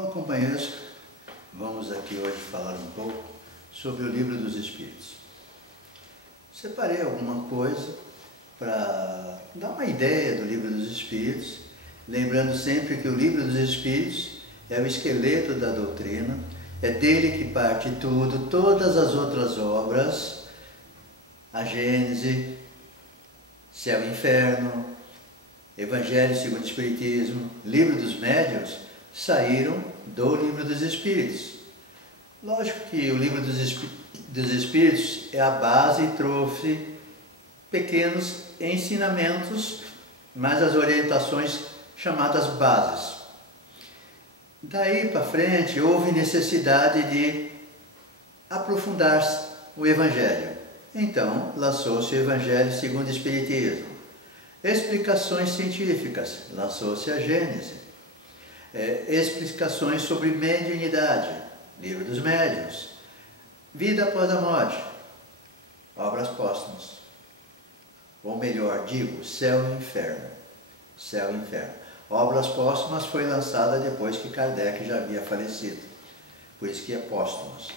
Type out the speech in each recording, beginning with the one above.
Bom, companheiros, vamos aqui hoje falar um pouco sobre o Livro dos Espíritos. Separei alguma coisa para dar uma ideia do Livro dos Espíritos, lembrando sempre que o Livro dos Espíritos é o esqueleto da doutrina, é dele que parte tudo, todas as outras obras, a Gênese, Céu e Inferno, Evangelho segundo o Espiritismo, Livro dos Médiuns, saíram do Livro dos Espíritos. Lógico que o Livro dos Espíritos é a base e trouxe pequenos ensinamentos, mas as orientações chamadas bases. Daí para frente houve necessidade de aprofundar o Evangelho. Então lançou-se o Evangelho segundo o Espiritismo. Explicações científicas, lançou-se a Gênese. Explicações sobre mediunidade, Livro dos Médiuns. Vida após a morte, obras póstumas. Ou melhor, digo, Céu e Inferno. Céu e Inferno. Obras póstumas foi lançada depois que Kardec já havia falecido. Por isso que é póstumas.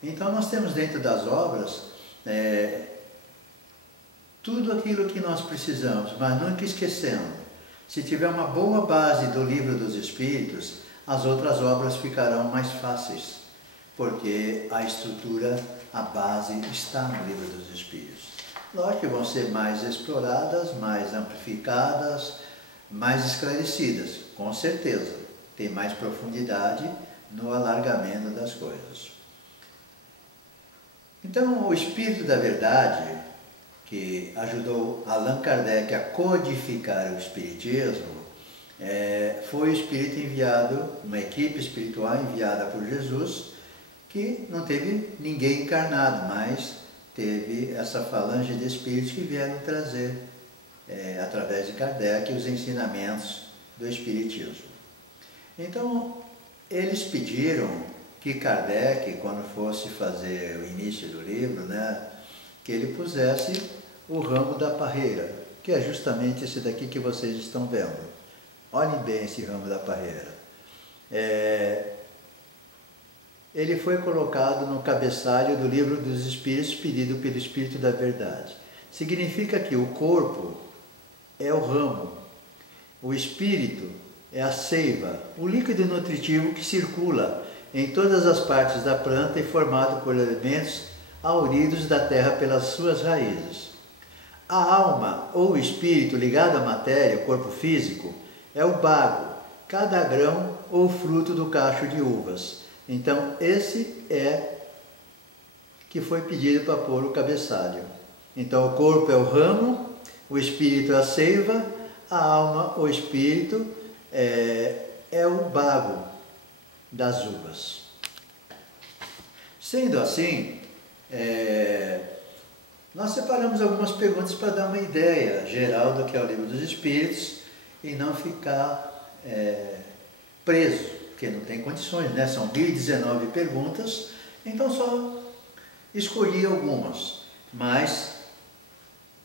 Então nós temos dentro das obras tudo aquilo que nós precisamos, mas nunca esquecendo. Se tiver uma boa base do Livro dos Espíritos, as outras obras ficarão mais fáceis, porque a estrutura, a base está no Livro dos Espíritos. Lógico que vão ser mais exploradas, mais amplificadas, mais esclarecidas, com certeza. Tem mais profundidade no alargamento das coisas. Então, o Espírito da Verdade, que ajudou Allan Kardec a codificar o Espiritismo, foi o Espírito enviado, uma equipe espiritual enviada por Jesus, que não teve ninguém encarnado, mas teve essa falange de espíritos que vieram trazer, através de Kardec, os ensinamentos do Espiritismo. Então, eles pediram que Kardec, quando fosse fazer o início do livro, que ele pusesse o ramo da parreira, que é justamente esse daqui que vocês estão vendo. Olhem bem esse ramo da parreira. Ele foi colocado no cabeçalho do Livro dos Espíritos, pedido pelo Espírito da Verdade. Significa que o corpo é o ramo, o espírito é a seiva, o líquido nutritivo que circula em todas as partes da planta e formado por elementos auridos da terra pelas suas raízes. A alma ou o espírito ligado à matéria, o corpo físico, é o bago, cada grão ou fruto do cacho de uvas. Então, esse é que foi pedido para pôr o cabeçalho. Então, o corpo é o ramo, o espírito é a seiva, a alma, o espírito, é o bago das uvas. Sendo assim, nós separamos algumas perguntas para dar uma ideia geral do que é o Livro dos Espíritos e não ficar preso, porque não tem condições, São 1019 perguntas, então só escolhi algumas, mas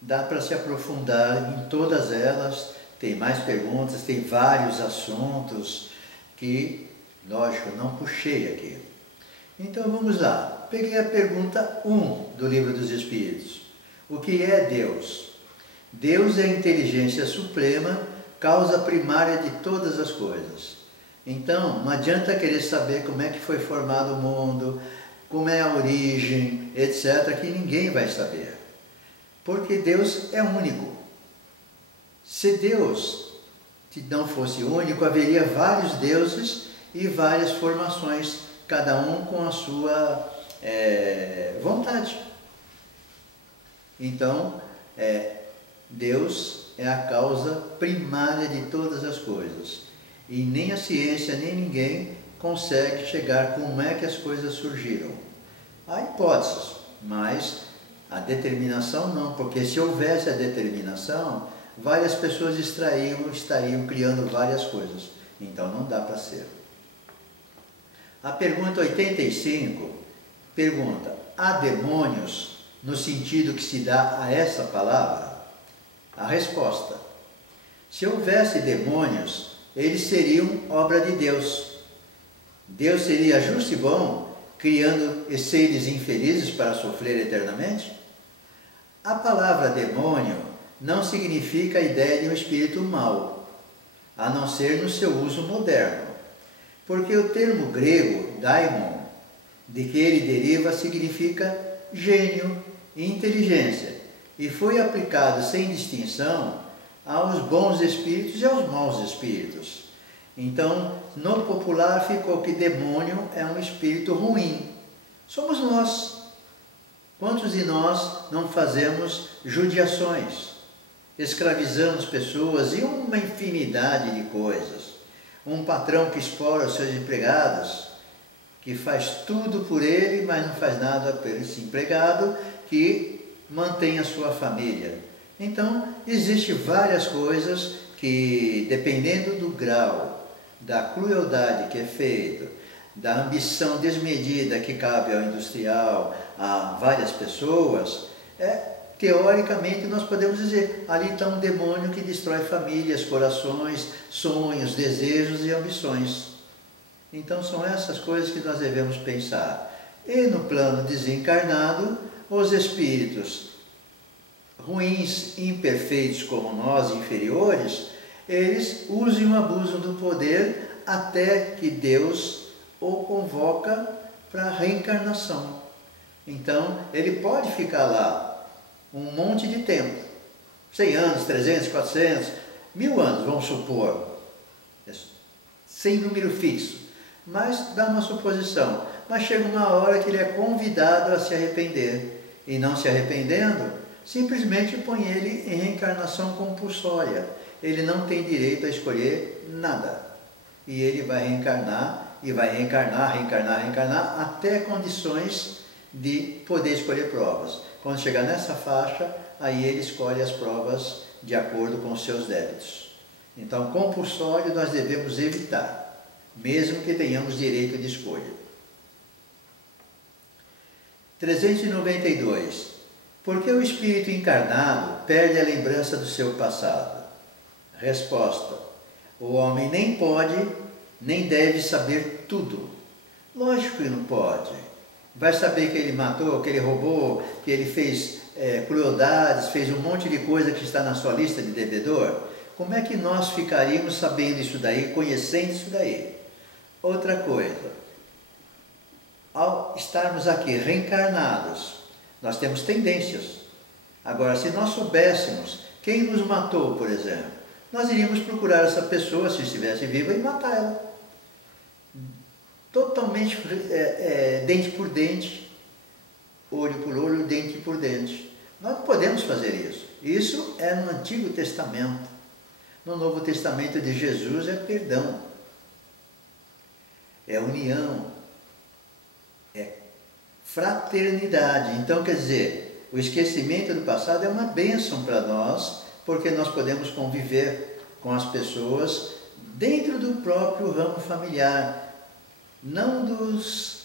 dá para se aprofundar em todas elas, tem mais perguntas, tem vários assuntos que, lógico, não puxei aqui. Então vamos lá. Peguei a pergunta 1 do Livro dos Espíritos. O que é Deus? Deus é a inteligência suprema, causa primária de todas as coisas. Então, não adianta querer saber como é que foi formado o mundo, como é a origem, etc., que ninguém vai saber. Porque Deus é único. Se Deus não fosse único, haveria vários deuses e várias formações, cada um com a sua vontade. Então, Deus é a causa primária de todas as coisas. E nem a ciência, nem ninguém consegue chegar como é que as coisas surgiram. Há hipóteses, mas a determinação não, porque se houvesse a determinação, várias pessoas estariam criando várias coisas. Então não dá para ser. A pergunta 85 pergunta: há demônios no sentido que se dá a essa palavra? A resposta: se houvesse demônios, eles seriam obra de Deus. Deus seria justo e bom, criando seres infelizes para sofrer eternamente? A palavra demônio não significa a ideia de um espírito mau, a não ser no seu uso moderno, porque o termo grego, daimon, de que ele deriva, significa gênio e inteligência, e foi aplicado sem distinção aos bons espíritos e aos maus espíritos. Então, no popular ficou que demônio é um espírito ruim. Somos nós. Quantos de nós não fazemos judiações? Escravizamos pessoas e uma infinidade de coisas. Um patrão que explora os seus empregados, que faz tudo por ele, mas não faz nada por esse empregado que mantém a sua família. Então, existem várias coisas que, dependendo do grau da crueldade que é feito, da ambição desmedida que cabe ao industrial, a várias pessoas, teoricamente nós podemos dizer, ali está um demônio que destrói famílias, corações, sonhos, desejos e ambições. Então são essas coisas que nós devemos pensar. E no plano desencarnado, os espíritos ruins, imperfeitos como nós, inferiores, eles usam e abusam do poder até que Deus o convoca para a reencarnação. Então, ele pode ficar lá um monte de tempo, 100 anos, 300, 400, 1000 anos, vamos supor, sem número fixo, mas dá uma suposição. Mas chega uma hora que ele é convidado a se arrepender, e não se arrependendo, simplesmente põe ele em reencarnação compulsória. Ele não tem direito a escolher nada. E ele vai reencarnar, e vai reencarnar, até condições de poder escolher provas. Quando chegar nessa faixa, aí ele escolhe as provas de acordo com os seus débitos. Então, compulsório nós devemos evitar, mesmo que tenhamos direito de escolha. 392. Por que o espírito encarnado perde a lembrança do seu passado? Resposta: o homem nem pode, nem deve saber tudo. Lógico que não pode. Vai saber que ele matou, que ele roubou, que ele fez crueldades, fez um monte de coisa que está na sua lista de devedor? Como é que nós ficaríamos sabendo isso daí, conhecendo isso daí? Outra coisa, ao estarmos aqui reencarnados, nós temos tendências. Agora, se nós soubéssemos quem nos matou, por exemplo, nós iríamos procurar essa pessoa, se estivesse viva, e matar ela. Totalmente dente por dente, olho por olho, dente por dente. Nós não podemos fazer isso. Isso é no Antigo Testamento. No Novo Testamento de Jesus é perdão, é união, é fraternidade. Então, quer dizer, o esquecimento do passado é uma bênção para nós, porque nós podemos conviver com as pessoas dentro do próprio ramo familiar, não dos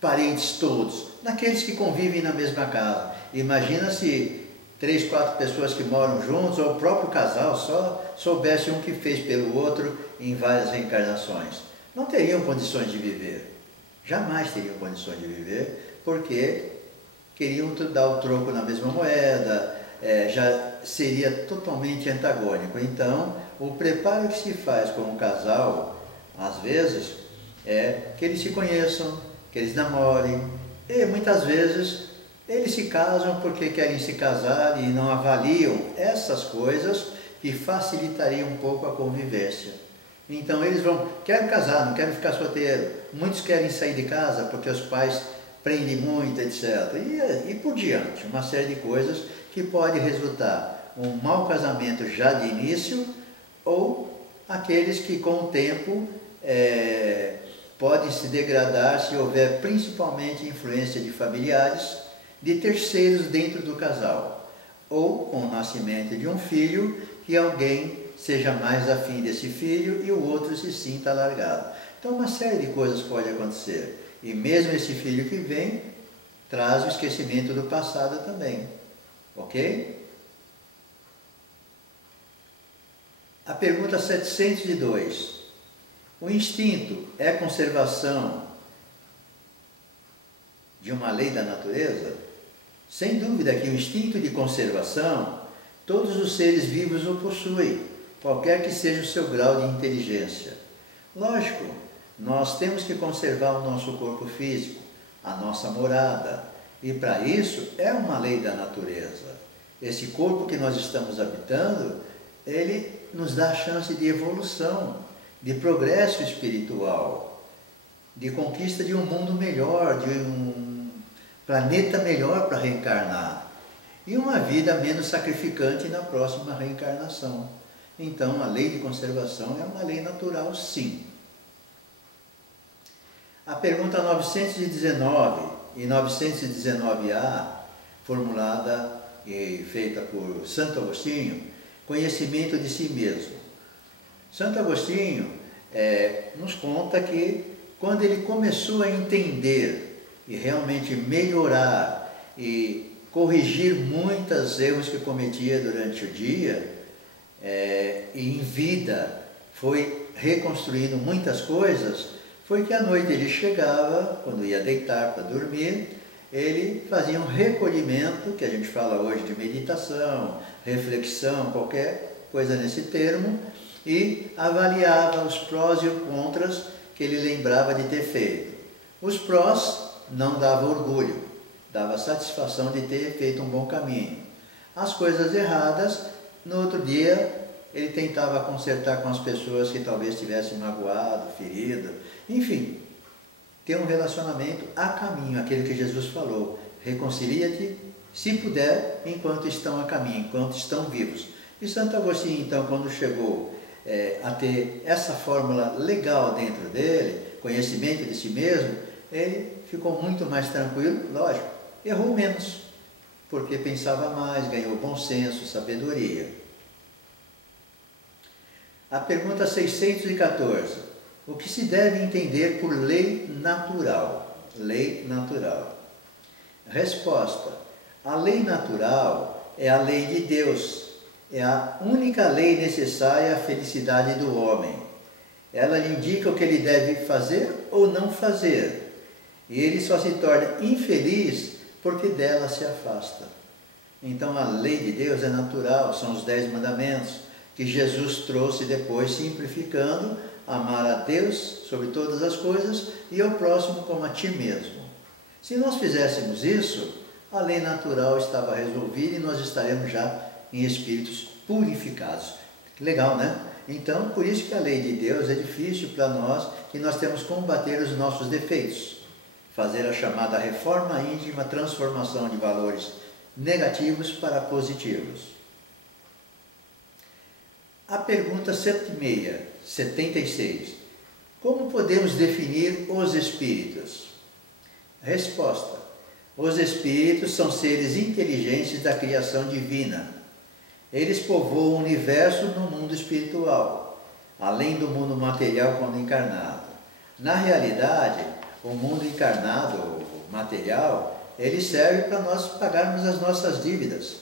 parentes todos, daqueles que convivem na mesma casa. Imagina se 3, 4 pessoas que moram juntos, ou o próprio casal só soubesse um que fez pelo outro em várias reencarnações. Não teriam condições de viver. Jamais teriam condições de viver, porque queriam dar o troco na mesma moeda, já seria totalmente antagônico. Então, o preparo que se faz com o casal, às vezes, é que eles se conheçam, que eles namorem, e muitas vezes eles se casam porque querem se casar e não avaliam essas coisas que facilitariam um pouco a convivência. Então eles vão, quero casar, não quero ficar solteiro. Muitos querem sair de casa porque os pais prendem muito, etc. E por diante, uma série de coisas que pode resultar um mau casamento já de início, ou aqueles que com o tempo podem se degradar se houver principalmente influência de familiares, de terceiros dentro do casal, ou com o nascimento de um filho, que alguém seja mais afim desse filho e o outro se sinta largado. Então uma série de coisas pode acontecer, e mesmo esse filho que vem traz o esquecimento do passado também, ok? A pergunta 702. O instinto é conservação de uma lei da natureza? Sem dúvida que o instinto de conservação, todos os seres vivos o possuem, qualquer que seja o seu grau de inteligência. Lógico, nós temos que conservar o nosso corpo físico, a nossa morada, e para isso é uma lei da natureza. Esse corpo que nós estamos habitando, ele nos dá a chance de evolução, de progresso espiritual, de conquista de um mundo melhor, de um planeta melhor para reencarnar e uma vida menos sacrificante na próxima reencarnação. Então, a lei de conservação é uma lei natural, sim. A pergunta 919 e 919A, formulada e feita por Santo Agostinho, conhecimento de si mesmo. Santo Agostinho nos conta que quando ele começou a entender e realmente melhorar e corrigir muitos erros que cometia durante o dia, e em vida foi reconstruindo muitas coisas, foi que à noite ele chegava, quando ia deitar para dormir, ele fazia um recolhimento, que a gente fala hoje de meditação, reflexão, qualquer coisa nesse termo, e avaliava os prós e os contras que ele lembrava de ter feito. Os prós não dava orgulho, dava satisfação de ter feito um bom caminho. As coisas erradas, no outro dia, ele tentava consertar com as pessoas que talvez tivessem magoado, ferido, enfim, ter um relacionamento a caminho, aquele que Jesus falou, reconcilia-te, se puder, enquanto estão a caminho, enquanto estão vivos. E Santo Agostinho, então, quando chegou a ter essa fórmula legal dentro dele, conhecimento de si mesmo, ele ficou muito mais tranquilo, lógico, errou menos, porque pensava mais, ganhou bom senso, sabedoria. A pergunta 614. O que se deve entender por lei natural? Lei natural. Resposta. A lei natural é a lei de Deus. É a única lei necessária à felicidade do homem. Ela lhe indica o que ele deve fazer ou não fazer. E ele só se torna infeliz porque dela se afasta. Então a lei de Deus é natural, são os 10 mandamentos que Jesus trouxe depois, simplificando: amar a Deus sobre todas as coisas e ao próximo como a ti mesmo. Se nós fizéssemos isso, a lei natural estava resolvida e nós estaremos já em espíritos purificados. Legal, né? Então, por isso que a lei de Deus é difícil para nós, e nós temos que combater os nossos defeitos. Fazer a chamada reforma íntima, transformação de valores negativos para positivos. A pergunta 76. Como podemos definir os espíritos? Resposta. Os espíritos são seres inteligentes da criação divina. Eles povoam o universo no mundo espiritual, além do mundo material quando encarnado. Na realidade, o mundo encarnado, o material, ele serve para nós pagarmos as nossas dívidas,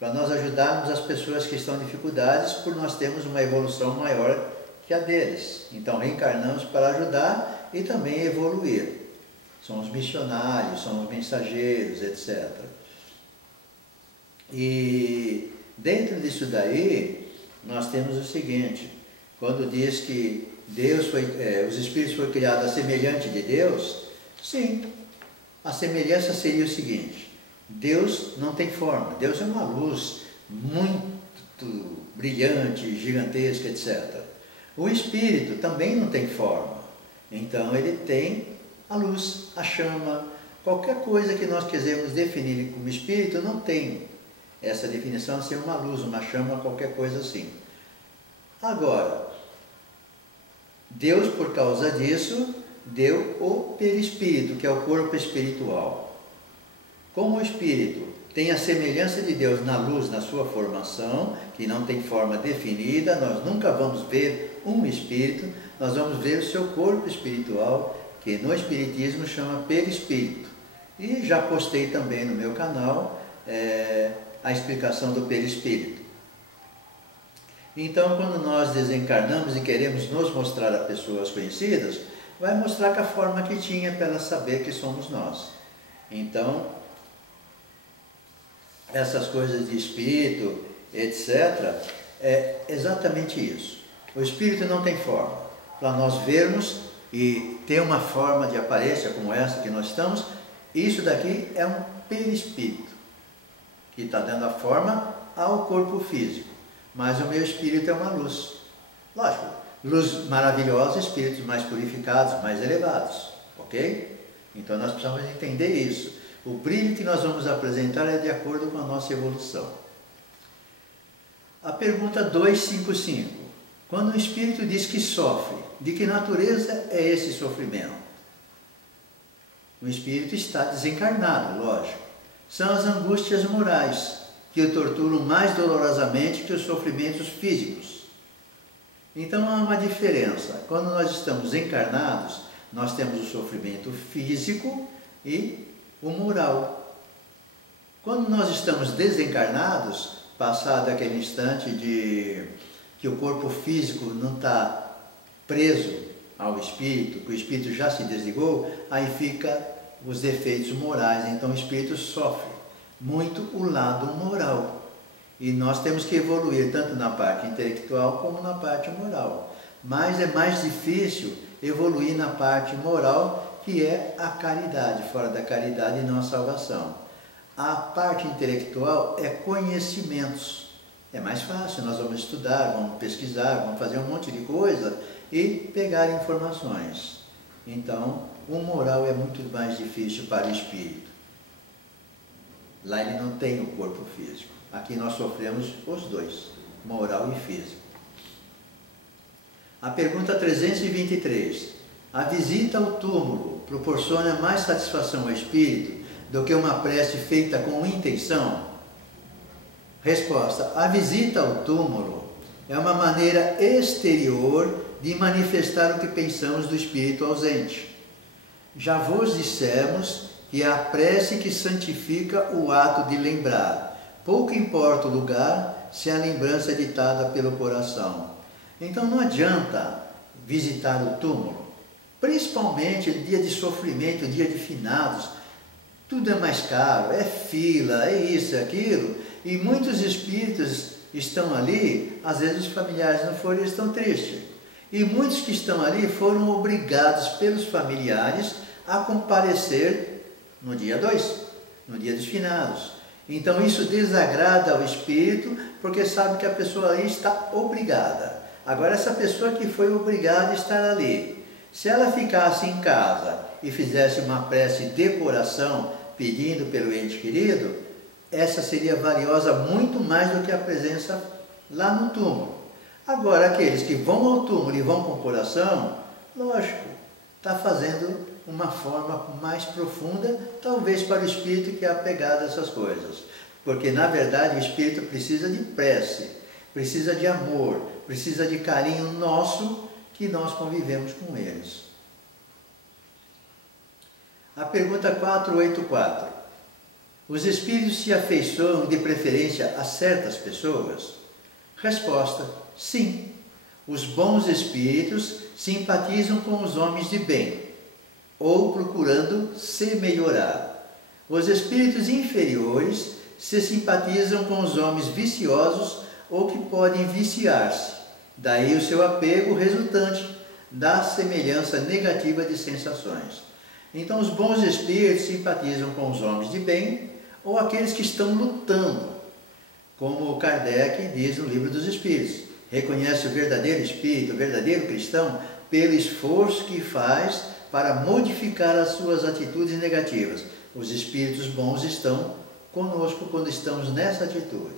para nós ajudarmos as pessoas que estão em dificuldades, por nós termos uma evolução maior que a deles. Então reencarnamos para ajudar e também evoluir. São os missionários, são os mensageiros, etc. E dentro disso daí, nós temos o seguinte: quando diz que os espíritos foram criados à semelhança de Deus, sim, a semelhança seria o seguinte: Deus não tem forma, Deus é uma luz muito brilhante, gigantesca, etc. O espírito também não tem forma, então ele tem a luz, a chama, qualquer coisa que nós quisermos definir como espírito não tem essa definição de ser uma luz, uma chama, qualquer coisa assim. Agora, Deus, por causa disso, deu o perispírito, que é o corpo espiritual. Como o espírito tem a semelhança de Deus na luz, na sua formação, que não tem forma definida, nós nunca vamos ver um espírito, nós vamos ver o seu corpo espiritual, que no espiritismo chama perispírito. E já postei também no meu canal a explicação do perispírito. Então, quando nós desencarnamos e queremos nos mostrar a pessoas conhecidas, vai mostrar com a forma que tinha para ela saber que somos nós. Então, essas coisas de espírito, etc., é exatamente isso. O espírito não tem forma. Para nós vermos e ter uma forma de aparência como essa que nós estamos, isso daqui é um perispírito, que está dando a forma ao corpo físico. Mas o meu espírito é uma luz. Lógico, luz maravilhosa, espíritos mais purificados, mais elevados. Ok? Então nós precisamos entender isso. O brilho que nós vamos apresentar é de acordo com a nossa evolução. A pergunta 255. Quando o espírito diz que sofre, de que natureza é esse sofrimento? O espírito está desencarnado, lógico. São as angústias morais, que o torturam mais dolorosamente que os sofrimentos físicos. Então há uma diferença. Quando nós estamos encarnados, nós temos o sofrimento físico e o moral. Quando nós estamos desencarnados, passado aquele instante de que o corpo físico não está preso ao espírito, que o espírito já se desligou, aí fica os defeitos morais. Então o espírito sofre muito o lado moral. E nós temos que evoluir tanto na parte intelectual como na parte moral. Mas é mais difícil evoluir na parte moral, que é a caridade. Fora da caridade não a salvação. A parte intelectual é conhecimentos. É mais fácil, nós vamos estudar, vamos pesquisar, vamos fazer um monte de coisa e pegar informações. Então, o moral é muito mais difícil para o espírito. Lá ele não tem o corpo físico. Aqui nós sofremos os dois, moral e físico. A pergunta 323. A visita ao túmulo proporciona mais satisfação ao espírito do que uma prece feita com intenção? Resposta. A visita ao túmulo é uma maneira exterior de manifestar o que pensamos do espírito ausente. Já vos dissemos que é a prece que santifica o ato de lembrar. Pouco importa o lugar se a lembrança é ditada pelo coração. Então não adianta visitar o túmulo, principalmente no dia de sofrimento, dia de finados. Tudo é mais caro, é fila, é isso, é aquilo. E muitos espíritos estão ali, às vezes os familiares não foram, eles estão tristes. E muitos que estão ali foram obrigados pelos familiares a comparecer no dia 2, no dia dos finados. Então isso desagrada ao espírito, porque sabe que a pessoa ali está obrigada. Agora essa pessoa que foi obrigada a estar ali, se ela ficasse em casa e fizesse uma prece de coração, pedindo pelo ente querido, essa seria valiosa muito mais do que a presença lá no túmulo. Agora aqueles que vão ao túmulo e vão com o coração, lógico, está fazendo uma forma mais profunda, talvez para o espírito que é apegado a essas coisas. Porque, na verdade, o espírito precisa de prece, precisa de amor, precisa de carinho nosso, que nós convivemos com eles. A pergunta 484. Os espíritos se afeiçoam de preferência a certas pessoas? Resposta: sim. Os bons espíritos simpatizam com os homens de bem, ou procurando se melhorar. Os espíritos inferiores se simpatizam com os homens viciosos ou que podem viciar-se. Daí o seu apego resultante da semelhança negativa de sensações. Então os bons espíritos simpatizam com os homens de bem ou aqueles que estão lutando, como Kardec diz no Livro dos Espíritos. Reconhece o verdadeiro espírito, o verdadeiro cristão, pelo esforço que faz para modificar as suas atitudes negativas. Os espíritos bons estão conosco quando estamos nessa atitude.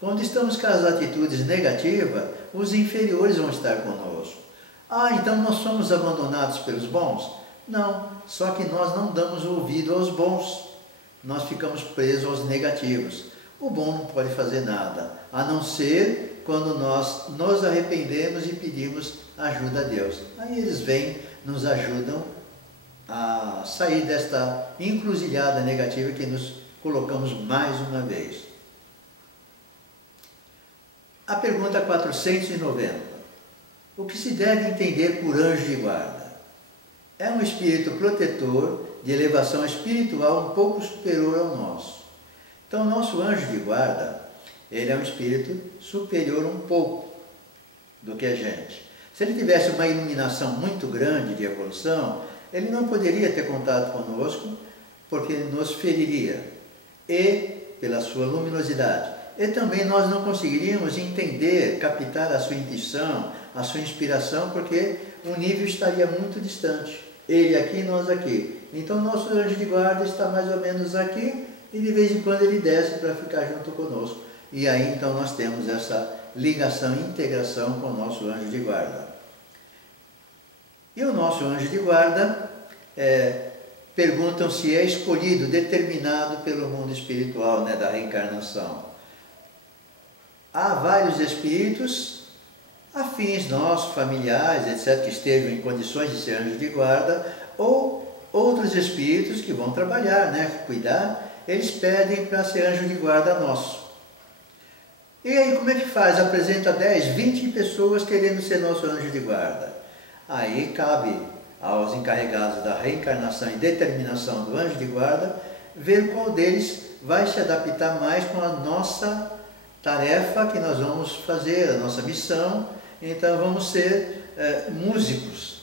Quando estamos com as atitudes negativas, os inferiores vão estar conosco. Ah, então nós somos abandonados pelos bons? Não, só que nós não damos ouvido aos bons. Nós ficamos presos aos negativos. O bom não pode fazer nada, a não ser quando nós nos arrependemos e pedimos ajuda a Deus. Aí eles vêm, nos ajudam a sair desta encruzilhada negativa que nos colocamos mais uma vez. A pergunta 490. O que se deve entender por anjo de guarda? É um espírito protetor de elevação espiritual um pouco superior ao nosso. Então, nosso anjo de guarda, ele é um espírito superior um pouco do que a gente. Se ele tivesse uma iluminação muito grande de evolução, ele não poderia ter contato conosco, porque nos feriria, e pela sua luminosidade. E também nós não conseguiríamos entender, captar a sua intuição, a sua inspiração, porque o nível estaria muito distante. Ele aqui, nós aqui. Então, nosso anjo de guarda está mais ou menos aqui, e de vez em quando ele desce para ficar junto conosco. E aí, então, nós temos essa ligação, integração com o nosso anjo de guarda. E o nosso anjo de guarda, perguntam se é escolhido, determinado pelo mundo espiritual, né, da reencarnação. Há vários espíritos afins nossos, familiares, etc., que estejam em condições de ser anjo de guarda, ou outros espíritos que vão trabalhar, né, cuidar, eles pedem para ser anjo de guarda nosso. E aí como é que faz? Apresenta 10, 20 pessoas querendo ser nosso anjo de guarda. Aí cabe aos encarregados da reencarnação e determinação do anjo de guarda ver qual deles vai se adaptar mais com a nossa tarefa que nós vamos fazer, a nossa missão. Então vamos ser músicos,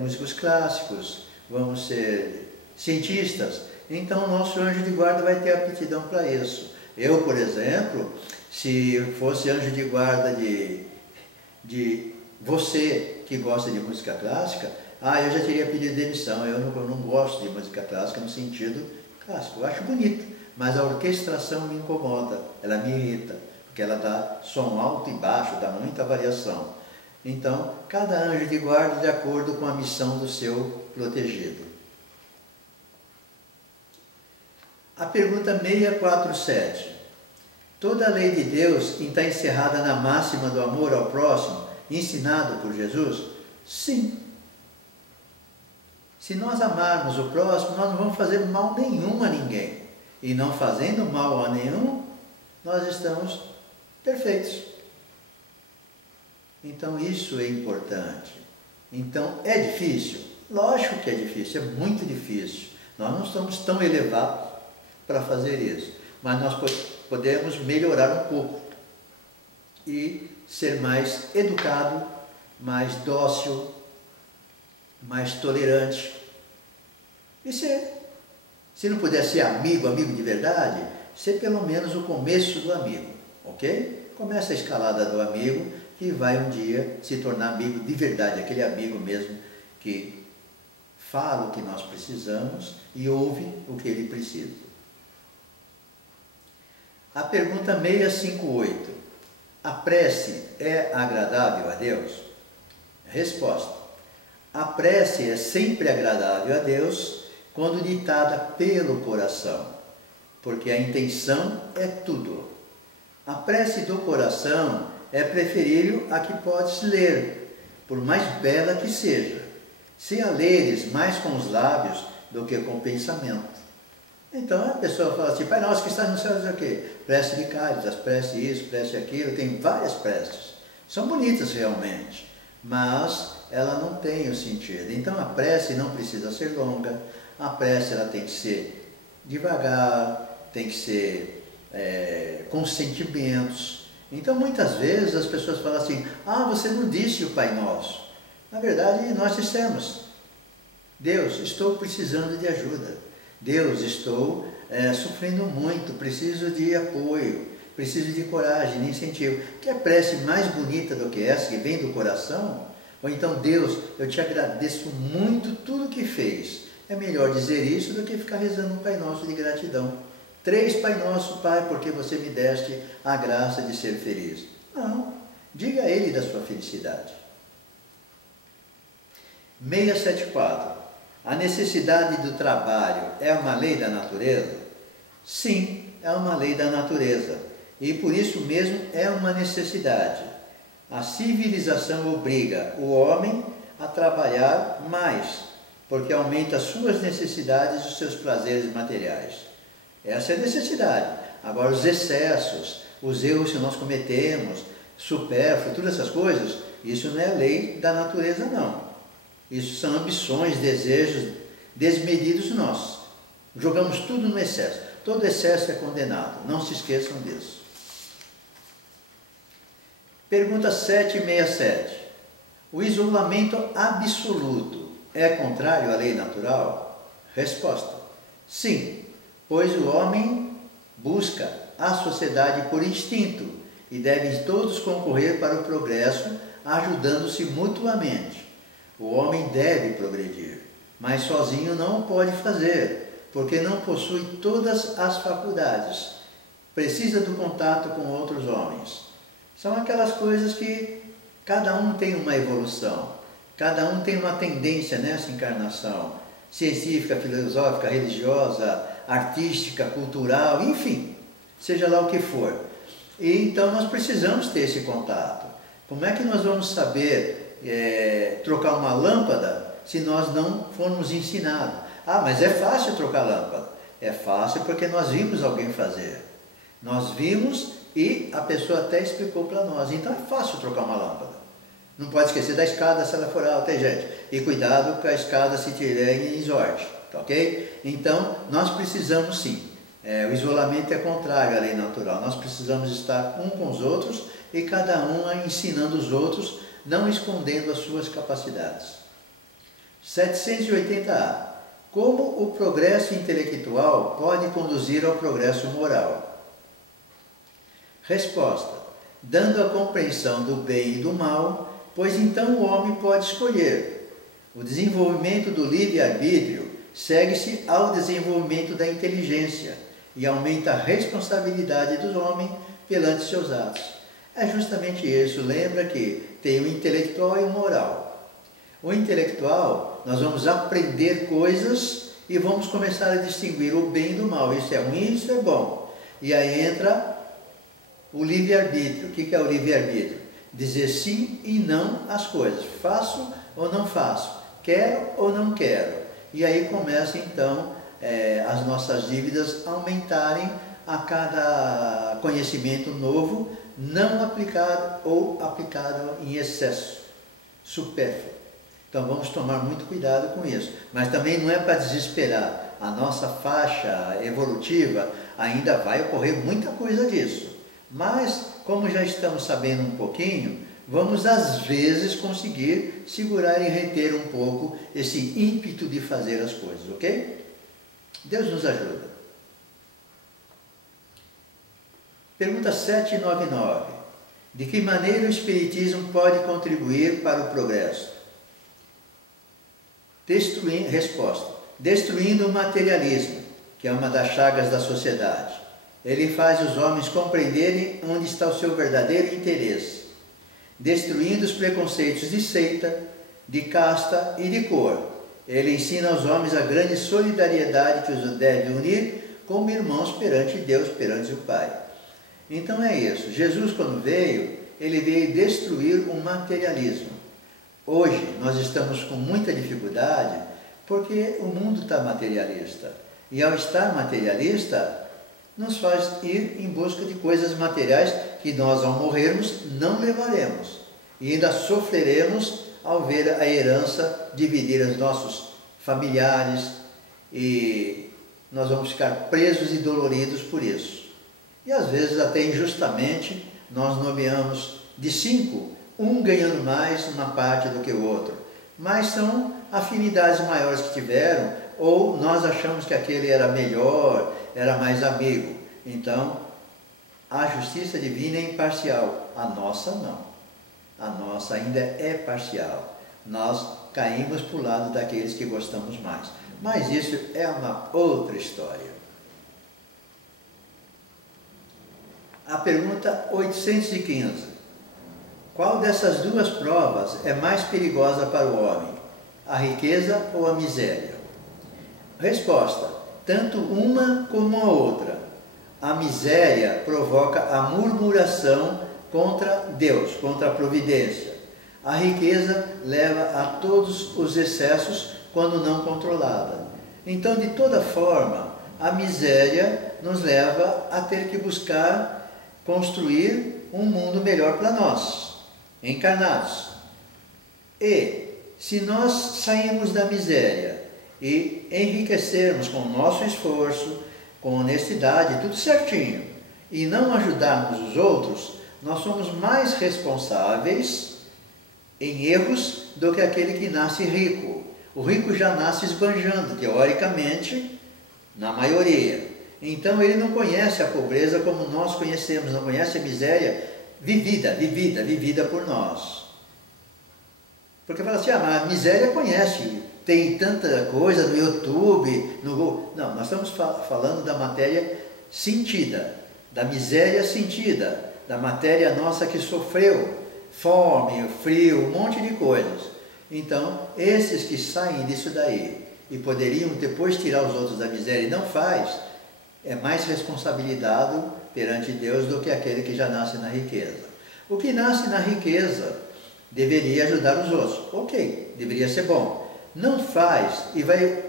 músicos clássicos, vamos ser cientistas. Então o nosso anjo de guarda vai ter aptidão para isso. Eu, por exemplo, se fosse anjo de guarda de você que gosta de música clássica, eu já teria pedido demissão. Eu não gosto de música clássica no sentido clássico. Eu acho bonito, mas a orquestração me incomoda, ela me irrita, porque ela dá som alto e baixo, dá muita variação. Então, cada anjo de guarda de acordo com a missão do seu protegido. A pergunta 647. Toda a lei de Deus está encerrada na máxima do amor ao próximo, ensinado por Jesus? Sim. Se nós amarmos o próximo, nós não vamos fazer mal nenhum a ninguém. E não fazendo mal a nenhum, nós estamos perfeitos. Então isso é importante. Então é difícil? Lógico que é difícil, é muito difícil. Nós não estamos tão elevados para fazer isso. Mas nós podemos melhorar um pouco e ser mais educado, mais dócil, mais tolerante. E se não puder ser amigo de verdade, ser pelo menos o começo do amigo, ok? Começa a escalada do amigo que vai um dia se tornar amigo de verdade, aquele amigo mesmo que fala o que nós precisamos e ouve o que ele precisa. A pergunta 658. A prece é agradável a Deus? Resposta. A prece é sempre agradável a Deus quando ditada pelo coração, porque a intenção é tudo. A prece do coração é preferível a que podes ler, por mais bela que seja, se a leres mais com os lábios do que com o pensamento. Então a pessoa fala assim, Pai Nosso que estás no céu, diz o quê? Prece de Cálidas, prece isso, prece aquilo, tem várias preces. São bonitas realmente, mas ela não tem o sentido. Então a prece não precisa ser longa, a prece ela tem que ser devagar, tem que ser com sentimentos. Então muitas vezes as pessoas falam assim, você não disse o Pai Nosso. Na verdade nós dissemos, Deus, estou precisando de ajuda. Deus, estou sofrendo muito, preciso de apoio, preciso de coragem, de incentivo. Quer prece mais bonita do que essa, que vem do coração? Ou então, Deus, eu te agradeço muito tudo que fez. É melhor dizer isso do que ficar rezando um Pai Nosso de gratidão. 3 Pai Nosso, Pai, porque você me deste a graça de ser feliz. Não, diga a Ele da sua felicidade. 674. A necessidade do trabalho é uma lei da natureza? Sim, é uma lei da natureza. E por isso mesmo é uma necessidade. A civilização obriga o homem a trabalhar mais, porque aumenta as suas necessidades e os seus prazeres materiais. Essa é a necessidade. Agora, os excessos, os erros que nós cometemos, supérfluo, todas essas coisas, isso não é lei da natureza, não. Isso são ambições, desejos desmedidos nossos. Jogamos tudo no excesso. Todo excesso é condenado. Não se esqueçam disso. Pergunta 767. O isolamento absoluto é contrário à lei natural? Resposta: sim, pois o homem busca a sociedade por instinto e devem todos concorrer para o progresso, ajudando-se mutuamente. O homem deve progredir, mas sozinho não o pode fazer, porque não possui todas as faculdades. Precisa do contato com outros homens. São aquelas coisas que cada um tem uma evolução, cada um tem uma tendência nessa encarnação, científica, filosófica, religiosa, artística, cultural, enfim, seja lá o que for. E então nós precisamos ter esse contato. Como é que nós vamos saber trocar uma lâmpada se nós não formos ensinados? Ah, mas é fácil trocar lâmpada. É fácil porque nós vimos alguém fazer. Nós vimos e a pessoa até explicou para nós. Então é fácil trocar uma lâmpada. Não pode esquecer da escada se ela for alta, gente. E cuidado com a escada se tiver em exorte, tá ok? Então nós precisamos sim. O isolamento é contrário à lei natural. Nós precisamos estar um com os outros e cada um ensinando os outros, não escondendo as suas capacidades. 780A. Como o progresso intelectual pode conduzir ao progresso moral? Resposta: dando a compreensão do bem e do mal, pois então o homem pode escolher. O desenvolvimento do livre-arbítrio segue-se ao desenvolvimento da inteligência e aumenta a responsabilidade do homem perante seus atos. É justamente isso. Lembra que tem o intelectual e o moral. O intelectual, nós vamos aprender coisas e vamos começar a distinguir o bem do mal. Isso é ruim, isso é bom. E aí entra o livre-arbítrio. O que é o livre-arbítrio? Dizer sim e não às coisas. Faço ou não faço? Quero ou não quero? E aí começa então as nossas dívidas aumentarem a cada conhecimento novo, não aplicado ou aplicado em excesso, supérfluo. Então vamos tomar muito cuidado com isso. Mas também não é para desesperar. A nossa faixa evolutiva ainda vai ocorrer muita coisa disso. Mas, como já estamos sabendo um pouquinho, vamos às vezes conseguir segurar e reter um pouco esse ímpeto de fazer as coisas, ok? Deus nos ajuda. Pergunta 799. De que maneira o Espiritismo pode contribuir para o progresso? Resposta: destruindo o materialismo, que é uma das chagas da sociedade. Ele faz os homens compreenderem onde está o seu verdadeiro interesse. Destruindo os preconceitos de seita, de casta e de cor. Ele ensina aos homens a grande solidariedade que os deve unir como irmãos perante Deus, perante o Pai. Então é isso. Jesus, quando veio, ele veio destruir o materialismo. Hoje nós estamos com muita dificuldade porque o mundo está materialista. E ao estar materialista, nos faz ir em busca de coisas materiais que nós, ao morrermos, não levaremos. E ainda sofreremos ao ver a herança dividir os nossos familiares e nós vamos ficar presos e doloridos por isso. E às vezes até injustamente nós nomeamos de 5, um ganhando mais uma parte do que o outro. Mas são afinidades maiores que tiveram, ou nós achamos que aquele era melhor, era mais amigo. Então, a justiça divina é imparcial, a nossa não. A nossa ainda é parcial. Nós caímos para o lado daqueles que gostamos mais. Mas isso é uma outra história. A pergunta 815. Qual dessas duas provas é mais perigosa para o homem? A riqueza ou a miséria? Resposta: tanto uma como a outra. A miséria provoca a murmuração contra Deus, contra a providência. A riqueza leva a todos os excessos quando não controlada. Então, de toda forma, a miséria nos leva a ter que buscar construir um mundo melhor para nós, encarnados. E se nós sairmos da miséria e enriquecermos com o nosso esforço, com honestidade, tudo certinho, e não ajudarmos os outros, nós somos mais responsáveis em erros do que aquele que nasce rico. O rico já nasce esbanjando, teoricamente, na maioria. Então ele não conhece a pobreza como nós conhecemos, não conhece a miséria vivida por nós. Porque fala assim, mas a miséria conhece, tem tanta coisa no YouTube, no Google. Não, nós estamos falando da matéria sentida, da miséria sentida, da matéria nossa que sofreu fome, frio, um monte de coisas. Então, esses que saem disso daí e poderiam depois tirar os outros da miséria e não faz, é mais responsabilidade perante Deus do que aquele que já nasce na riqueza. O que nasce na riqueza deveria ajudar os outros. Ok, deveria ser bom. Não faz e vai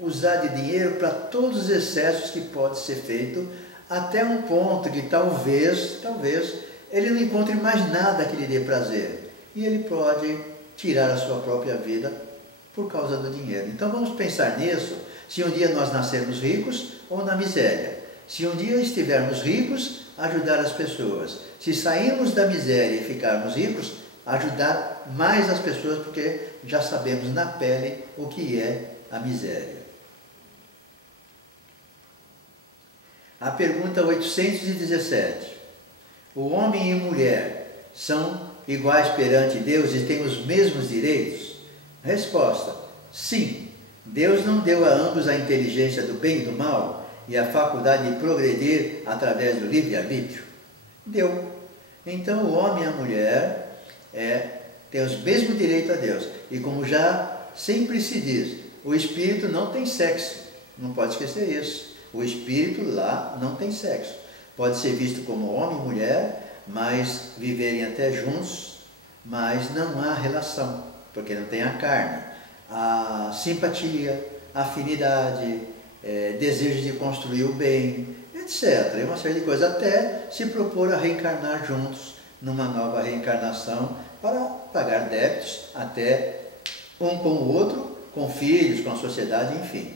usar de dinheiro para todos os excessos que pode ser feito, até um ponto que talvez, ele não encontre mais nada que lhe dê prazer. E ele pode tirar a sua própria vida por causa do dinheiro. Então vamos pensar nisso, se um dia nós nascermos ricos ou na miséria. Se um dia estivermos ricos, ajudar as pessoas. Se sairmos da miséria e ficarmos ricos, ajudar mais as pessoas, porque já sabemos na pele o que é a miséria. A pergunta 817. O homem e mulher são iguais perante Deus e têm os mesmos direitos? Resposta: sim. Deus não deu a ambos a inteligência do bem e do mal e a faculdade de progredir através do livre-arbítrio? Deu. Então o homem e a mulher têm os mesmos direitos a Deus. E como já sempre se diz, o espírito não tem sexo. Não pode esquecer isso. O espírito lá não tem sexo. Pode ser visto como homem e mulher, mas viverem até juntos, mas não há relação, porque não tem a carne. A simpatia, afinidade, desejo de construir o bem, etc. É uma série de coisas, até se propor a reencarnar juntos numa nova reencarnação para pagar débitos, até um com o outro, com filhos, com a sociedade, enfim.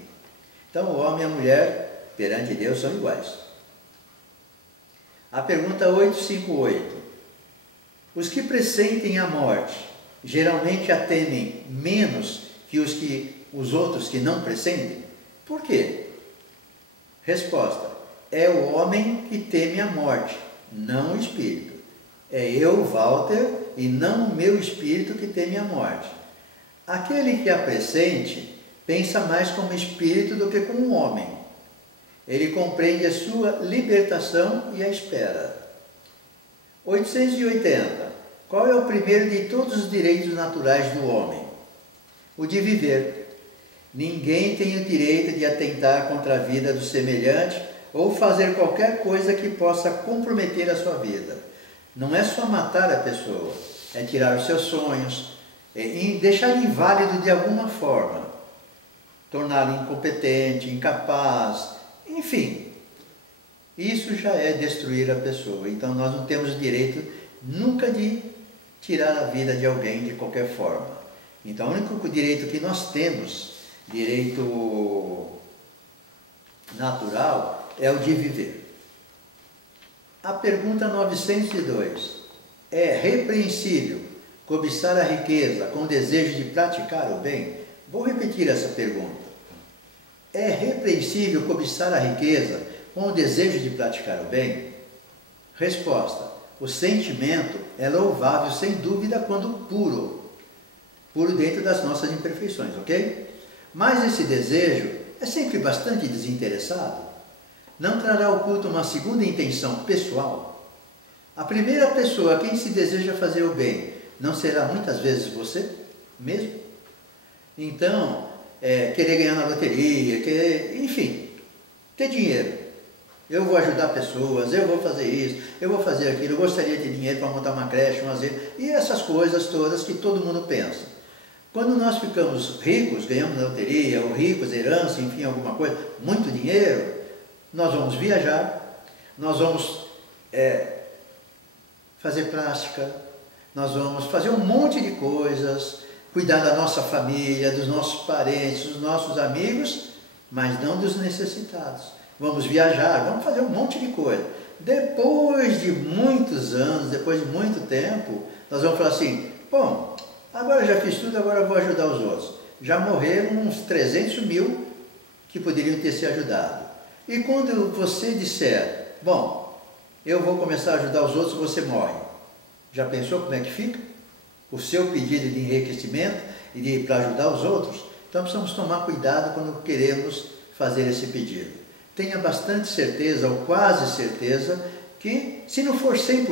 Então o homem e a mulher perante Deus são iguais. A pergunta 858. Os que pressentem a morte geralmente a temem menos que os outros que não pressentem? Por quê? Resposta: é o homem que teme a morte, não o espírito. É eu, Walter, e não o meu espírito que teme a morte. Aquele que a pressente pensa mais como espírito do que como homem. Ele compreende a sua libertação e a espera. 880. Qual é o primeiro de todos os direitos naturais do homem? O de viver. Ninguém tem o direito de atentar contra a vida do semelhante ou fazer qualquer coisa que possa comprometer a sua vida. Não é só matar a pessoa, é tirar os seus sonhos, deixar inválido de alguma forma, torná-lo incompetente, incapaz, enfim. Isso já é destruir a pessoa. Então nós não temos o direito nunca de tirar a vida de alguém de qualquer forma. Então o único direito que nós temos, direito natural, é o de viver. A pergunta 902. É repreensível cobiçar a riqueza com o desejo de praticar o bem? Vou repetir essa pergunta. É repreensível cobiçar a riqueza com o desejo de praticar o bem? Resposta: o sentimento é louvável sem dúvida quando puro dentro das nossas imperfeições, ok? Mas esse desejo é sempre bastante desinteressado. Não trará oculto uma segunda intenção pessoal? A primeira pessoa a quem se deseja fazer o bem não será muitas vezes você mesmo? Então, querer ganhar na loteria, enfim, ter dinheiro. Eu vou ajudar pessoas, eu vou fazer isso, eu vou fazer aquilo, eu gostaria de ter dinheiro para montar uma creche, um asilo, e essas coisas todas que todo mundo pensa. Quando nós ficamos ricos, ganhamos na loteria, ou ricos, herança, enfim, alguma coisa, muito dinheiro, nós vamos viajar, nós vamos fazer plástica, nós vamos fazer um monte de coisas, cuidar da nossa família, dos nossos parentes, dos nossos amigos, mas não dos necessitados. Vamos viajar, vamos fazer um monte de coisa. Depois de muitos anos, depois de muito tempo, nós vamos falar assim, bom, agora já fiz tudo, agora eu vou ajudar os outros. Já morreram uns 300 mil que poderiam ter se ajudado. E quando você disser, bom, eu vou começar a ajudar os outros, você morre. Já pensou como é que fica? O seu pedido de enriquecimento e para ajudar os outros? Então precisamos tomar cuidado quando queremos fazer esse pedido. Tenha bastante certeza, ou quase certeza, que se não for 100%,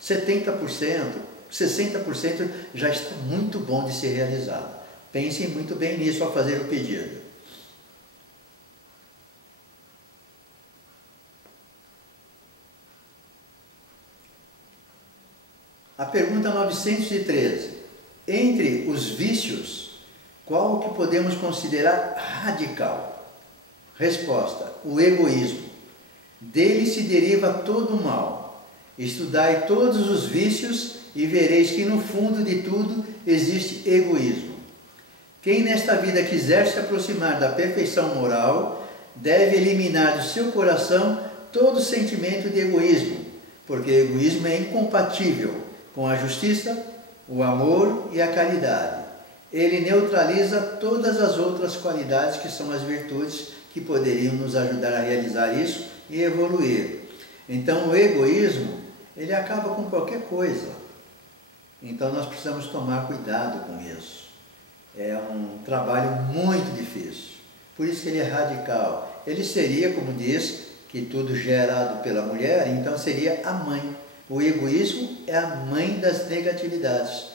70%, 60% já está muito bom de ser realizado. Pensem muito bem nisso ao fazer o pedido. A pergunta 913. Entre os vícios, qual o que podemos considerar radical? Resposta: o egoísmo. Dele se deriva todo o mal. Estudai todos os vícios e vereis que no fundo de tudo existe egoísmo. Quem nesta vida quiser se aproximar da perfeição moral, deve eliminar do seu coração todo sentimento de egoísmo, porque o egoísmo é incompatível com a justiça, o amor e a caridade. Ele neutraliza todas as outras qualidades que são as virtudes que poderiam nos ajudar a realizar isso e evoluir. Então o egoísmo, ele acaba com qualquer coisa. Então nós precisamos tomar cuidado com isso. É um trabalho muito difícil. Por isso que ele é radical. Ele seria, como diz, que tudo gerado pela mulher, então seria a mãe. O egoísmo é a mãe das negatividades.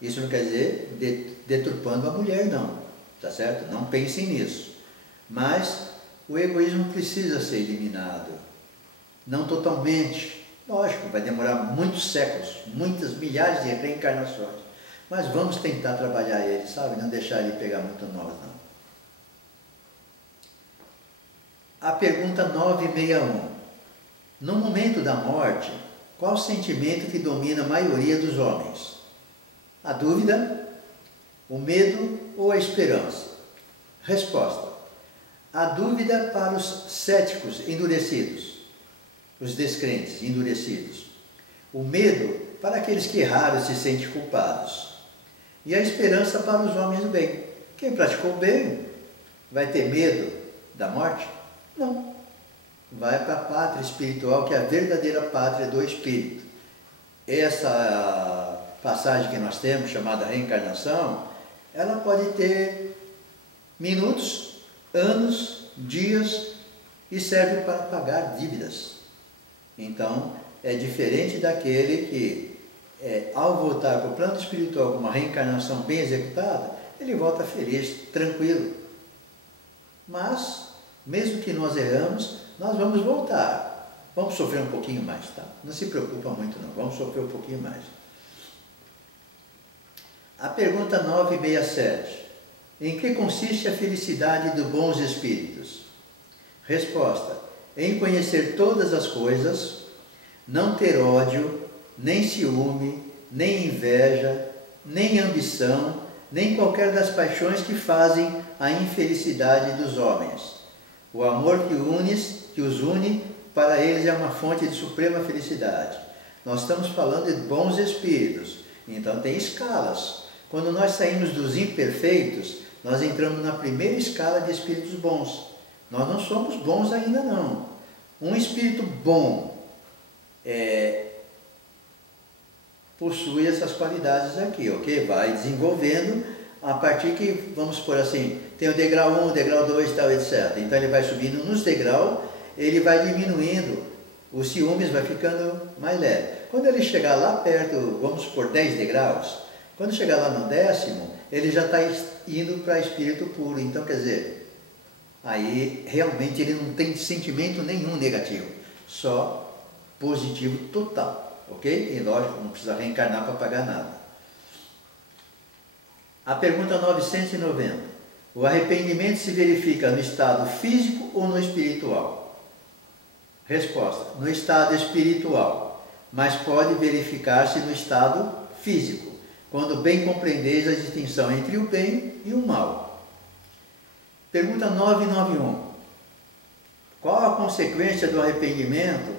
Isso não quer dizer deturpando a mulher, não. Tá certo? Não pensem nisso. Mas o egoísmo precisa ser eliminado. Não totalmente. Lógico, vai demorar muitos séculos, muitas milhares de reencarnações. Mas vamos tentar trabalhar ele, sabe? Não deixar ele pegar muito nós, não. A pergunta 961. No momento da morte, qual o sentimento que domina a maioria dos homens? A dúvida, o medo ou a esperança? Resposta: a dúvida para os céticos endurecidos, os descrentes endurecidos. O medo para aqueles que erraram e se sentem culpados. E a esperança para os homens do bem. Quem praticou o bem vai ter medo da morte? Não. Vai para a pátria espiritual, que é a verdadeira pátria do espírito. Essa passagem que nós temos, chamada reencarnação, ela pode ter minutos, anos, dias e serve para pagar dívidas. Então, é diferente daquele que, ao voltar para o plano espiritual com uma reencarnação bem executada, ele volta feliz, tranquilo. Mas, mesmo que nós erramos, nós vamos voltar. Vamos sofrer um pouquinho mais, tá? Não se preocupa muito não, vamos sofrer um pouquinho mais. A pergunta 967. Em que consiste a felicidade dos bons espíritos? Resposta: em conhecer todas as coisas, não ter ódio, nem ciúme, nem inveja, nem ambição, nem qualquer das paixões que fazem a infelicidade dos homens. O amor que os une, para eles é uma fonte de suprema felicidade. Nós estamos falando de bons espíritos, então tem escalas. Quando nós saímos dos imperfeitos, nós entramos na primeira escala de espíritos bons. Nós não somos bons ainda não. Um espírito bom possui essas qualidades aqui, ok? Vai desenvolvendo a partir que, vamos supor assim, tem o degrau 1, o degrau 2, tal, etc. Então ele vai subindo nos degraus, ele vai diminuindo, os ciúmes vai ficando mais leve. Quando ele chegar lá perto, vamos supor 10 degraus, quando chegar lá no 10º, ele já está indo para espírito puro. Então, quer dizer, aí realmente ele não tem sentimento nenhum negativo, só positivo total, ok? E lógico, não precisa reencarnar para pagar nada. A pergunta 990. O arrependimento se verifica no estado físico ou no espiritual? Resposta: no estado espiritual, mas pode verificar-se no estado físico, quando bem compreendeis a distinção entre o bem e o mal. Pergunta 991. Qual a consequência do arrependimento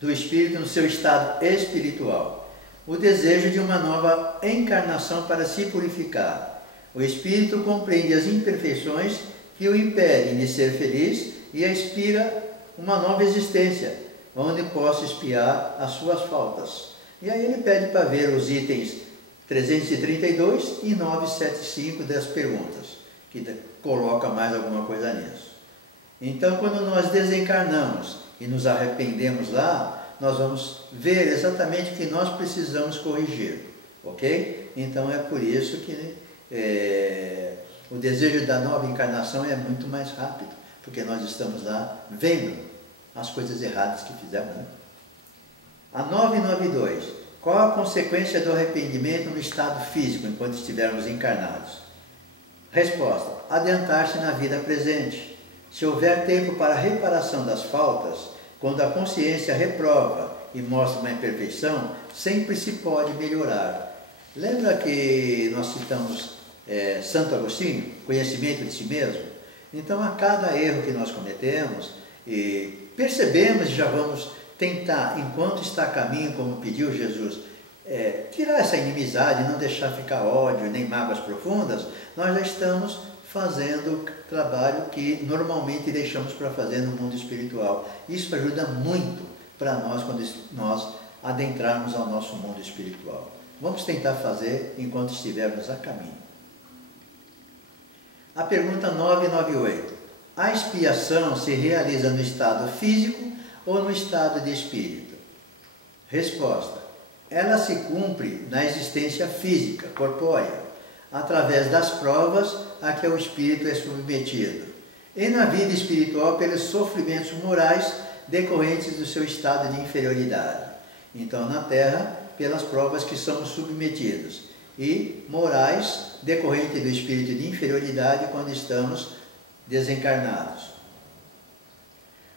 do espírito no seu estado espiritual? O desejo de uma nova encarnação para se purificar. O espírito compreende as imperfeições que o impedem de ser feliz e aspira uma nova existência, onde possa expiar as suas faltas. E aí ele pede para ver os itens 332 e 975 das perguntas, que coloca mais alguma coisa nisso. Então, quando nós desencarnamos e nos arrependemos lá, nós vamos ver exatamente o que nós precisamos corrigir, ok? Então é por isso que o desejo da nova encarnação é muito mais rápido, porque nós estamos lá vendo as coisas erradas que fizemos, né? A 992. Qual a consequência do arrependimento no estado físico, enquanto estivermos encarnados? Resposta: adentrar-se na vida presente. Se houver tempo para a reparação das faltas, quando a consciência reprova e mostra uma imperfeição, sempre se pode melhorar. Lembra que nós citamos Santo Agostinho, conhecimento de si mesmo? Então, a cada erro que nós cometemos, e percebemos e já vamos tentar, enquanto está a caminho, como pediu Jesus, tirar essa inimizade, não deixar ficar ódio nem mágoas profundas, nós já estamos fazendo o trabalho que normalmente deixamos para fazer no mundo espiritual. Isso ajuda muito para nós quando nós adentrarmos ao nosso mundo espiritual. Vamos tentar fazer enquanto estivermos a caminho. A pergunta 998. A expiação se realiza no estado físico ou no estado de espírito? Resposta: ela se cumpre na existência física, corpórea, através das provas a que o espírito é submetido, e na vida espiritual pelos sofrimentos morais decorrentes do seu estado de inferioridade. Então, na Terra, pelas provas que somos submetidos, e morais decorrentes do espírito de inferioridade quando estamos desencarnados.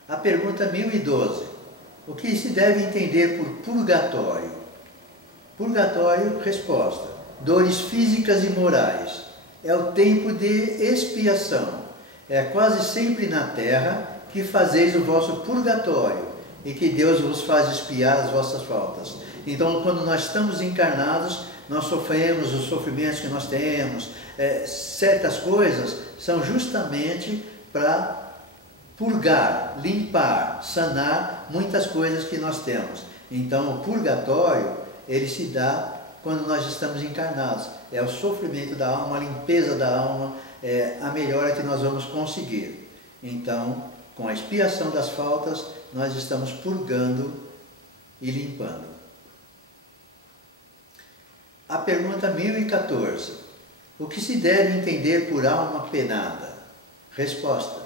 A pergunta 1012. O que se deve entender por purgatório? Purgatório, resposta: dores físicas e morais. É o tempo de expiação. É quase sempre na terra que fazeis o vosso purgatório e que Deus vos faz expiar as vossas faltas. Então, quando nós estamos encarnados, nós sofremos os sofrimentos que nós temos. Certas coisas são justamente para purgar, limpar, sanar muitas coisas que nós temos. Então, o purgatório, ele se dá quando nós estamos encarnados. É o sofrimento da alma, a limpeza da alma, a melhora que nós vamos conseguir. Então, com a expiação das faltas, nós estamos purgando e limpando. A pergunta 1014. O que se deve entender por alma penada? Resposta: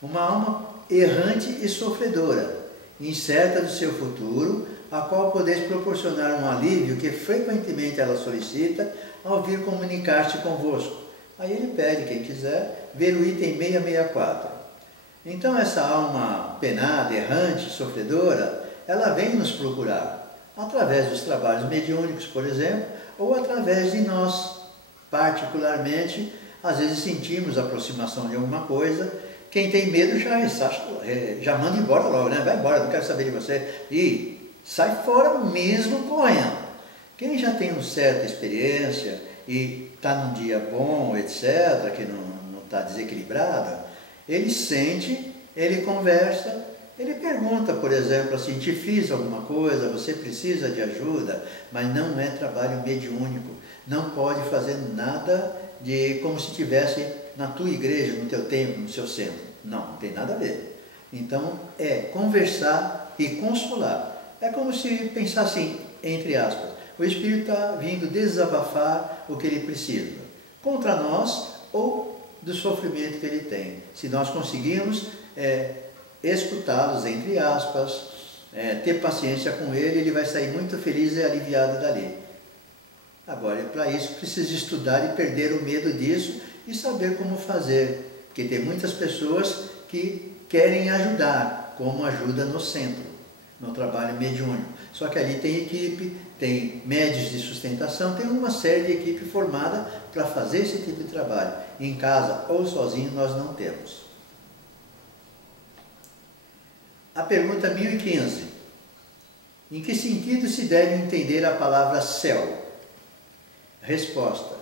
uma alma errante e sofredora, incerta do seu futuro, a qual podeis proporcionar um alívio que frequentemente ela solicita ao vir comunicar-se convosco. Aí ele pede, quem quiser, ver o item 664. Então essa alma penada, errante, sofredora, ela vem nos procurar, através dos trabalhos mediúnicos, por exemplo, ou através de nós, particularmente, às vezes sentimos a aproximação de alguma coisa. Quem tem medo já manda embora logo, né? Vai embora, não quero saber de você. E sai fora mesmo correndo. Quem já tem uma certa experiência e está num dia bom, etc., que não está desequilibrado, ele sente, ele conversa, ele pergunta, por exemplo, assim: te fiz alguma coisa, você precisa de ajuda? Mas não é trabalho mediúnico, não pode fazer nada como se estivesse na tua igreja, no teu templo, no seu centro. Não tem nada a ver. Então, é conversar e consolar. É como se pensasse, entre aspas, o Espírito está vindo desabafar o que ele precisa, contra nós ou do sofrimento que ele tem. Se nós conseguirmos escutá-los, entre aspas, ter paciência com ele, ele vai sair muito feliz e aliviado dali. Agora, para isso, precisa estudar e perder o medo disso e saber como fazer. Porque tem muitas pessoas que querem ajudar, como ajuda no centro, no trabalho mediúnico. Só que ali tem equipe, tem médios de sustentação, tem uma série de equipe formada para fazer esse tipo de trabalho. Em casa ou sozinho nós não temos. A pergunta 1015. Em que sentido se deve entender a palavra céu? Resposta.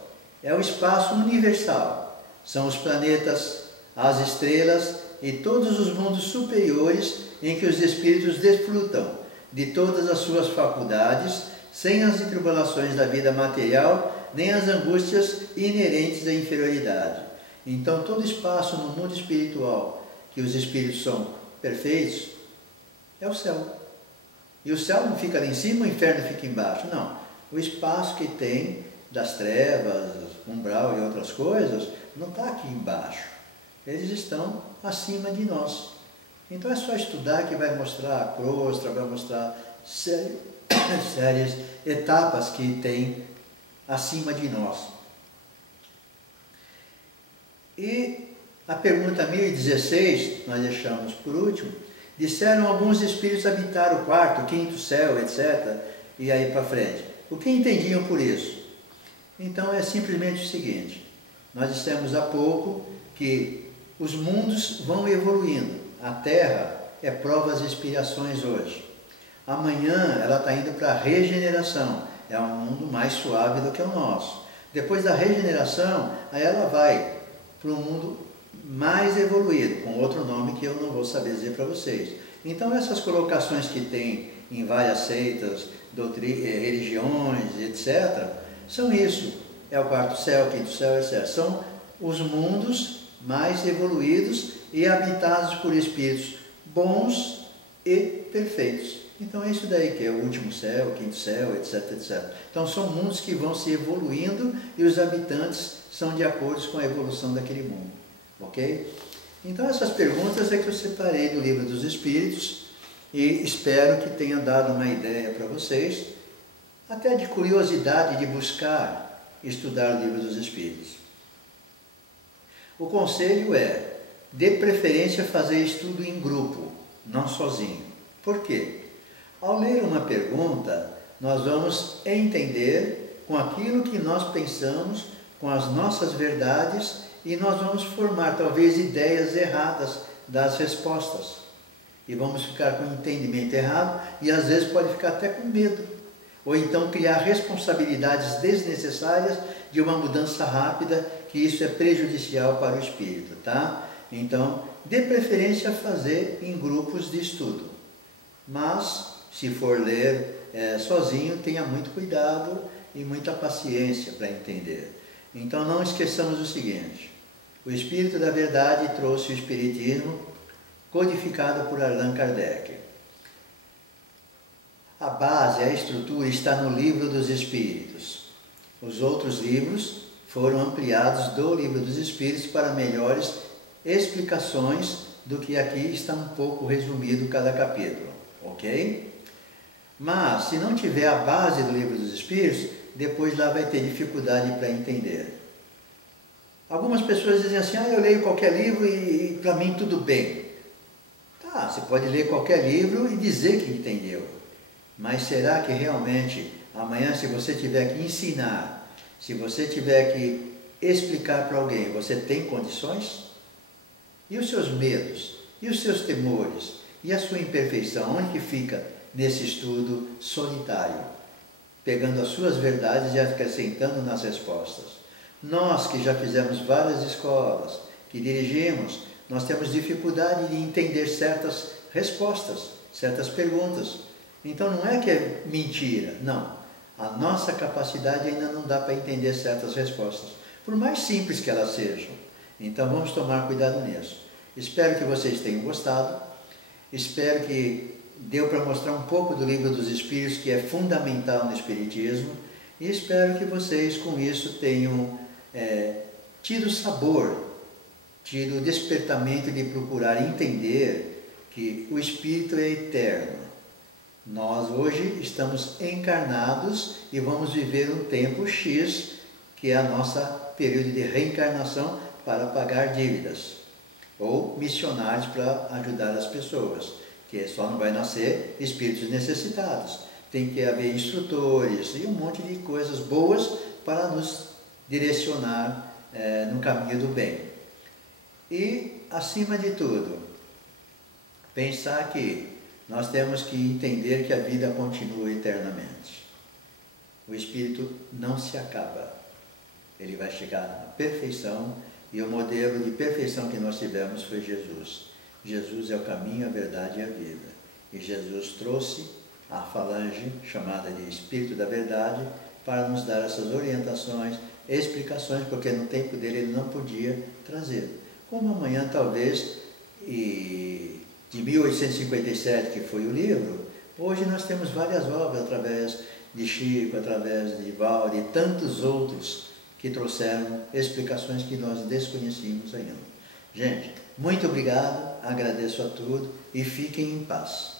É o espaço universal. São os planetas, as estrelas e todos os mundos superiores em que os espíritos desfrutam de todas as suas faculdades, sem as tribulações da vida material, nem as angústias inerentes à inferioridade. Então, todo espaço no mundo espiritual que os espíritos são perfeitos é o céu. E o céu não fica lá em cima, o inferno fica embaixo. Não. O espaço que tem das trevas, umbral e outras coisas, não está aqui embaixo. Eles estão acima de nós. Então é só estudar que vai mostrar a crosta, vai mostrar séries, etapas que tem acima de nós. E a pergunta 1016, nós deixamos por último, disseram alguns espíritos habitar o quarto, o quinto céu, etc. E aí para frente. O que entendiam por isso? Então é simplesmente o seguinte, nós dissemos há pouco que os mundos vão evoluindo. A Terra é provas e expiações hoje. Amanhã ela está indo para a regeneração, é um mundo mais suave do que o nosso. Depois da regeneração, aí ela vai para um mundo mais evoluído, com outro nome que eu não vou saber dizer para vocês. Então essas colocações que tem em várias seitas, religiões, etc., são isso. É o quarto céu, quinto céu, etc. São os mundos mais evoluídos e habitados por espíritos bons e perfeitos. Então é isso daí que é o último céu, o quinto céu, etc, etc. Então são mundos que vão se evoluindo e os habitantes são de acordo com a evolução daquele mundo. Ok? Então essas perguntas é que eu separei do Livro dos Espíritos e espero que tenha dado uma ideia para vocês, até de curiosidade de buscar estudar o Livro dos Espíritos. O conselho é, de preferência, fazer estudo em grupo, não sozinho. Por quê? Ao ler uma pergunta, nós vamos entender com aquilo que nós pensamos, com as nossas verdades, e nós vamos formar talvez ideias erradas das respostas. E vamos ficar com um entendimento errado e às vezes pode ficar até com medo. Ou então criar responsabilidades desnecessárias de uma mudança rápida, que isso é prejudicial para o espírito, tá? Então, de preferência fazer em grupos de estudo. Mas, se for ler sozinho, tenha muito cuidado e muita paciência para entender. Então não esqueçamos o seguinte, o Espírito da Verdade trouxe o Espiritismo codificado por Allan Kardec. A base, a estrutura está no Livro dos Espíritos. Os outros livros foram ampliados do Livro dos Espíritos para melhores explicações do que aqui está um pouco resumido cada capítulo, ok? Mas, se não tiver a base do Livro dos Espíritos, depois lá vai ter dificuldade para entender. Algumas pessoas dizem assim, eu leio qualquer livro e para mim tudo bem. Tá, você pode ler qualquer livro e dizer que entendeu. Mas será que realmente, amanhã, se você tiver que ensinar, se você tiver que explicar para alguém, você tem condições? E os seus medos? E os seus temores? E a sua imperfeição? Onde que fica nesse estudo solitário? Pegando as suas verdades e acrescentando nas respostas. Nós que já fizemos várias escolas, que dirigimos, nós temos dificuldade de entender certas respostas, certas perguntas. Então não é que é mentira, não. A nossa capacidade ainda não dá para entender certas respostas, por mais simples que elas sejam. Então vamos tomar cuidado nisso. Espero que vocês tenham gostado, espero que deu para mostrar um pouco do Livro dos Espíritos, que é fundamental no Espiritismo, e espero que vocês com isso tenham tido sabor, tido o despertamento de procurar entender que o Espírito é eterno. Nós hoje estamos encarnados e vamos viver um tempo X, que é a nossa período de reencarnação para pagar dívidas. ou missionários para ajudar as pessoas, que só não vai nascer espíritos necessitados. Tem que haver instrutores e um monte de coisas boas para nos direcionar no caminho do bem. E, acima de tudo, pensar que nós temos que entender que a vida continua eternamente. O espírito não se acaba. Ele vai chegar na perfeição, e o modelo de perfeição que nós tivemos foi Jesus. Jesus é o caminho, a verdade e a vida. E Jesus trouxe a falange chamada de Espírito da Verdade para nos dar essas orientações, explicações, porque no tempo dele ele não podia trazer. Como amanhã talvez, de 1857, que foi o livro, hoje nós temos várias obras através de Chico, através de Valde e tantos outros que trouxeram explicações que nós desconhecíamos ainda. Gente, muito obrigado, agradeço a tudo e fiquem em paz.